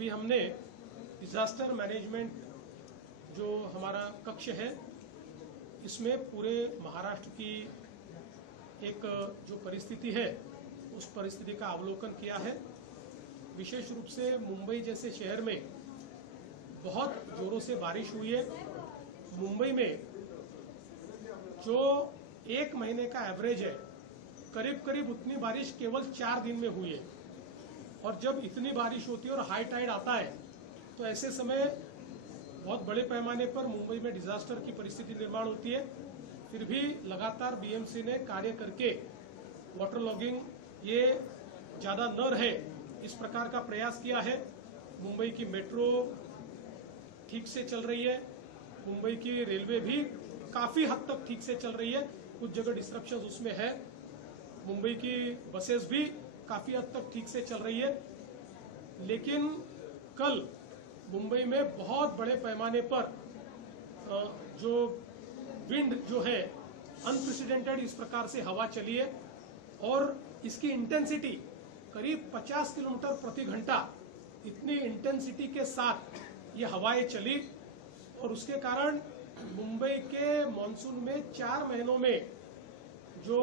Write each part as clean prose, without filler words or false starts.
अभी हमने disaster management जो हमारा कक्ष है इसमें पूरे महाराष्ट्र की एक जो परिस्थिति है उस परिस्थिति का अवलोकन किया है। विशेष रूप से मुंबई जैसे शहर में बहुत जोरों से बारिश हुई है। मुंबई में जो एक महीने का एवरेज है करीब करीब उतनी बारिश केवल 4 दिन में हुई है। और जब इतनी बारिश होती है और हाई टाइड आता है तो ऐसे समय बहुत बड़े पैमाने पर मुंबई में डिजास्टर की परिस्थिति निर्माण होती है। फिर भी लगातार बीएमसी ने कार्य करके वाटर लॉगिंग ये ज़्यादा न रहे इस प्रकार का प्रयास किया है। मुंबई की मेट्रो ठीक से चल रही है, मुंबई की रेलवे भी काफ़ी हद तक ठीक से चल रही है, कुछ जगह डिस्ट्रप्शन उसमें है। मुंबई की बसेस भी काफ़ी हद तक ठीक से चल रही है। लेकिन कल मुंबई में बहुत बड़े पैमाने पर जो विंड जो है अनप्रेसिडेंटेड इस प्रकार से हवा चली है और इसकी इंटेंसिटी करीब 50 किलोमीटर प्रति घंटा इतनी इंटेंसिटी के साथ ये हवाएं चली और उसके कारण मुंबई के मॉनसून में 4 महीनों में जो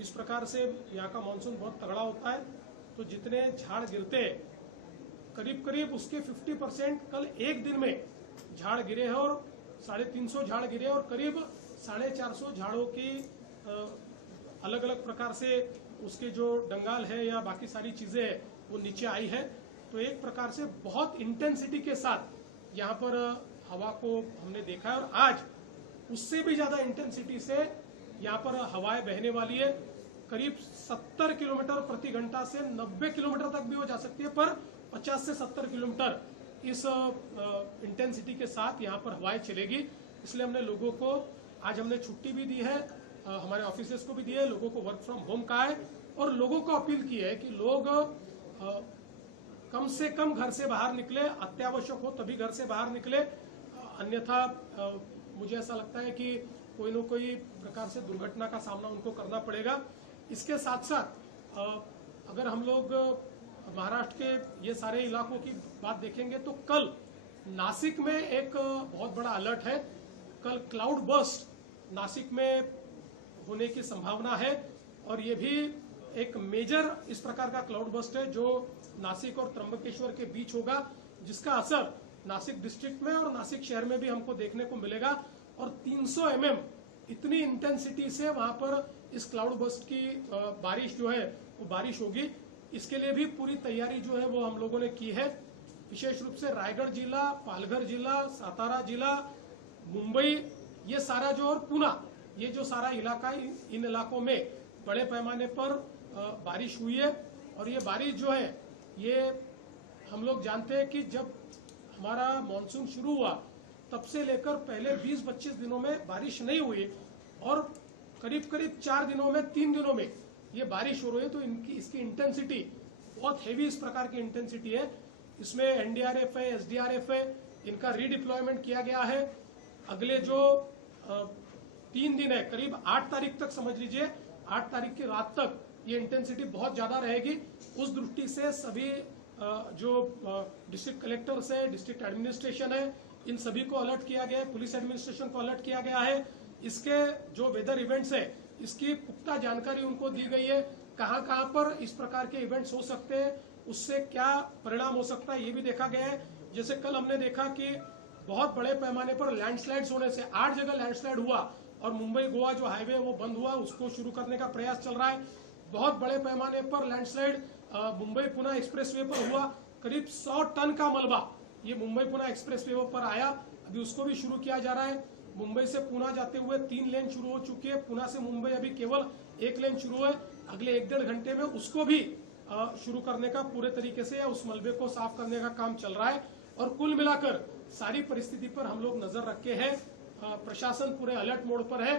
इस प्रकार से यहाँ का मॉनसून बहुत तगड़ा होता है तो जितने झाड़ गिरते करीब करीब उसके 50% कल एक दिन में झाड़ गिरे हैं और 350 झाड़ गिरे और करीब 450 झाड़ों की अलग अलग प्रकार से उसके जो डंगाल है या बाकी सारी चीजें हैं वो नीचे आई है। तो एक प्रकार से बहुत इंटेंसिटी के साथ यहाँ पर हवा को हमने देखा है और आज उससे भी ज्यादा इंटेंसिटी से यहाँ पर हवाएं बहने वाली है। करीब 70 किलोमीटर प्रति घंटा से 90 किलोमीटर तक भी हो जा सकती है, पर 50 से 70 किलोमीटर इस इंटेंसिटी के साथ यहाँ पर हवाएं चलेगी। इसलिए हमने लोगों को आज हमने छुट्टी भी दी है, हमारे ऑफिसर्स को भी दी है, लोगों को वर्क फ्रॉम होम कहा है और लोगों को अपील की है कि लोग कम से कम घर से बाहर निकले, अत्यावश्यक हो तभी घर से बाहर निकले, अन्यथा मुझे ऐसा लगता है कि कोई न कोई प्रकार से दुर्घटना का सामना उनको करना पड़ेगा। इसके साथ साथ अगर हम लोग महाराष्ट्र के ये सारे इलाकों की बात देखेंगे तो कल नासिक में एक बहुत बड़ा अलर्ट है। कल क्लाउड बर्स्ट नासिक में होने की संभावना है और ये भी एक मेजर इस प्रकार का क्लाउड बर्स्ट है जो नासिक और त्र्यंबकेश्वर के बीच होगा, जिसका असर नासिक डिस्ट्रिक्ट में और नासिक शहर में भी हमको देखने को मिलेगा और 300 mm इतनी इंटेंसिटी से वहां पर इस क्लाउड बर्स्ट की बारिश जो है वो बारिश होगी। इसके लिए भी पूरी तैयारी जो है वो हम लोगों ने की है। विशेष रूप से रायगढ़ जिला, पालघर जिला, सातारा जिला, मुंबई ये सारा जो और पुणे ये जो सारा इलाका इन इलाकों में बड़े पैमाने पर बारिश हुई है। और ये बारिश जो है ये हम लोग जानते हैं कि जब हमारा मानसून शुरू हुआ तब से लेकर पहले 20-25 दिनों में बारिश नहीं हुई और करीब करीब 4 दिनों में 3 दिनों में ये बारिश हो रही है। तो इसकी इंटेंसिटी बहुत हेवी इस प्रकार की इंटेंसिटी है। इसमें एनडीआरएफ है, एसडीआरएफ है, इनका रीडिप्लॉयमेंट किया गया है। अगले जो 3 दिन है करीब 8 तारीख तक समझ लीजिए, 8 तारीख की रात तक ये इंटेंसिटी बहुत ज्यादा रहेगी। उस दृष्टि से सभी जो डिस्ट्रिक्ट कलेक्टर्स है, डिस्ट्रिक्ट एडमिनिस्ट्रेशन है, इन सभी को अलर्ट किया गया है, पुलिस एडमिनिस्ट्रेशन को अलर्ट किया गया है। इसके जो वेदर इवेंट्स है इसकी पुख्ता जानकारी उनको दी गई है, कहां कहां पर इस प्रकार के इवेंट्स हो सकते हैं, उससे क्या परिणाम हो सकता है ये भी देखा गया है। जैसे कल हमने देखा कि बहुत बड़े पैमाने पर लैंडस्लाइड्स होने से 8 जगह लैंडस्लाइड हुआ और मुंबई गोवा जो हाईवे वो बंद हुआ, उसको शुरू करने का प्रयास चल रहा है। बहुत बड़े पैमाने पर लैंडस्लाइड मुंबई पुणे एक्सप्रेसवे पर हुआ, करीब 100 टन का मलबा ये मुंबई पुणे एक्सप्रेसवे पर आया, अभी उसको भी शुरू किया जा रहा है। मुंबई से पुणे जाते हुए 3 लेन शुरू हो चुकी है, पुणे से मुंबई अभी केवल 1 लेन शुरू है। अगले 1-1.5 घंटे में उसको भी शुरू करने का पूरे तरीके से या उस मलबे को साफ करने का काम चल रहा है। और कुल मिलाकर सारी परिस्थिति पर हम लोग नजर रखे हैं, प्रशासन पूरे अलर्ट मोड पर है।